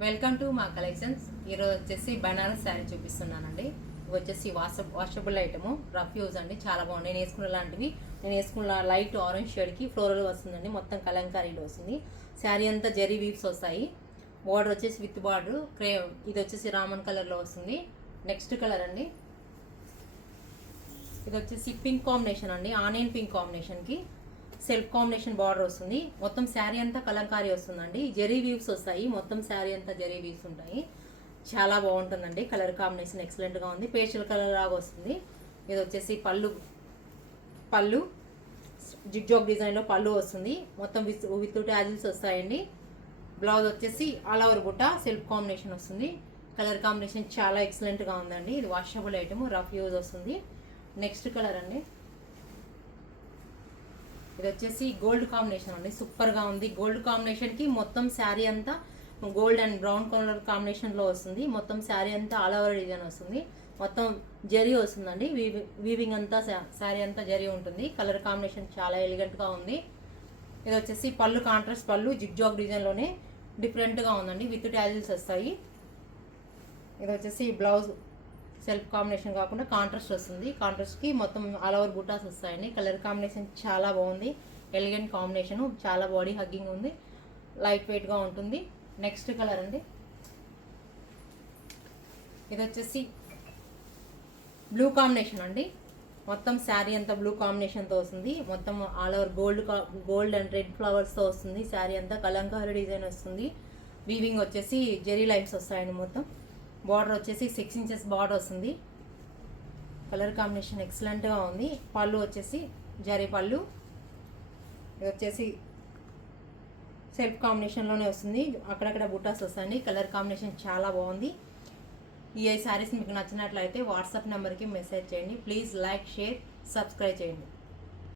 Welcome to మా collections. ఈరోజు వచ్చేసి బనారస్ శారీ చూపిస్తున్నానండి. ఇవి వచ్చేసి వాషబుల్ ఐటము, రఫ్ యూజ్ అండి. చాలా బాగుంది. నేను వేసుకున్న లైట్ ఆరెంజ్ షేడ్కి ఫ్లోరల్ వస్తుందండి. మొత్తం కలంకారీలో వస్తుంది. శారీ అంతా జెరీ వీవ్స్ వస్తాయి. బార్డర్ వచ్చేసి విత్ బార్డర్ ఇది వచ్చేసి రామన్ కలర్లో వస్తుంది. నెక్స్ట్ కలర్ అండి, ఇది వచ్చేసి పింక్ కాంబినేషన్ అండి. ఆనియన్ పింక్ కాంబినేషన్కి సెల్ఫ్ కాంబినేషన్ బార్డర్ వస్తుంది. మొత్తం శారీ అంతా కలంకారీ వస్తుందండి. జెరీ వీవ్స్ వస్తాయి. మొత్తం శారీ అంతా జెరీ వీవ్స్ ఉంటాయి. చాలా బాగుంటుందండి. కలర్ కాంబినేషన్ ఎక్సలెంట్గా ఉంది. పేస్టల్ కలర్ లాగా వస్తుంది. ఇది వచ్చేసి పళ్ళు జిగ్జాగ్ డిజైన్లో పళ్ళు వస్తుంది. మొత్తం విత్ ట్యాజిల్స్ వస్తాయండి. బ్లౌజ్ వచ్చేసి ఆల్ ఓవర్ బుట్ట సెల్ఫ్ కాంబినేషన్ వస్తుంది. కలర్ కాంబినేషన్ చాలా ఎక్సలెంట్గా ఉందండి. ఇది వాషబుల్ ఐటమ్, రఫ్ యూజ్ వస్తుంది. నెక్స్ట్ కలర్ అండి, ఇది వచ్చేసి గోల్డ్ కాంబినేషన్ అండి. సూపర్గా ఉంది. గోల్డ్ కాంబినేషన్కి మొత్తం శారీ అంతా గోల్డ్ అండ్ బ్రౌన్ కలర్ కాంబినేషన్లో వస్తుంది. మొత్తం శారీ అంతా ఆల్ ఓవర్ డిజైన్ వస్తుంది. మొత్తం జరీ వస్తుందండి. వీవింగ్ అంతా శారీ అంతా జరీ ఉంటుంది. కలర్ కాంబినేషన్ చాలా ఎలిగెంట్గా ఉంది. ఇది వచ్చేసి పళ్ళు కాంట్రాస్ట్ పళ్ళు జిగ్జాగ్ డిజైన్లోనే డిఫరెంట్గా ఉందండి. విత్ ట్యాజిల్స్ వస్తాయి. ఇది వచ్చేసి బ్లౌజ్ సెల్ఫ్ కాంబినేషన్ కాకుండా కాంట్రాస్ట్ వస్తుంది. కాంట్రాస్ట్కి మొత్తం ఆల్ ఓవర్ బూటాస్ వస్తాయండి. కలర్ కాంబినేషన్ చాలా బాగుంది. ఎలిగెంట్ కాంబినేషన్, చాలా బాడీ హగ్గింగ్ ఉంది. లైట్ వెయిట్గా ఉంటుంది. నెక్స్ట్ కలర్ అండి, ఇది వచ్చేసి బ్లూ కాంబినేషన్ అండి. మొత్తం శారీ అంతా బ్లూ కాంబినేషన్తో వస్తుంది. మొత్తం all over gold and red ఫ్లవర్స్తో వస్తుంది. శారీ అంతా కలంకారీ డిజైన్ వస్తుంది. వీవింగ్ వచ్చేసి జెరీ లైన్స్ వస్తాయండి. మొత్తం బార్డర్ వచ్చేసి 6 ఇంచెస్ బార్డర్ వస్తుంది. కలర్ కాంబినేషన్ ఎక్సలెంట్గా ఉంది. పళ్ళు వచ్చేసి జరీ పళ్ళు. ఇది వచ్చేసి సెల్ఫ్ కాంబినేషన్లోనే వస్తుంది. అక్కడక్కడ బుట్టాస్ వస్తాయండి. కలర్ కాంబినేషన్ చాలా బాగుంది. ఈ శారీస్ మీకు నచ్చినట్లయితే వాట్సాప్ నెంబర్కి మెసేజ్ చేయండి. ప్లీజ్ లైక్, షేర్, సబ్స్క్రైబ్ చేయండి.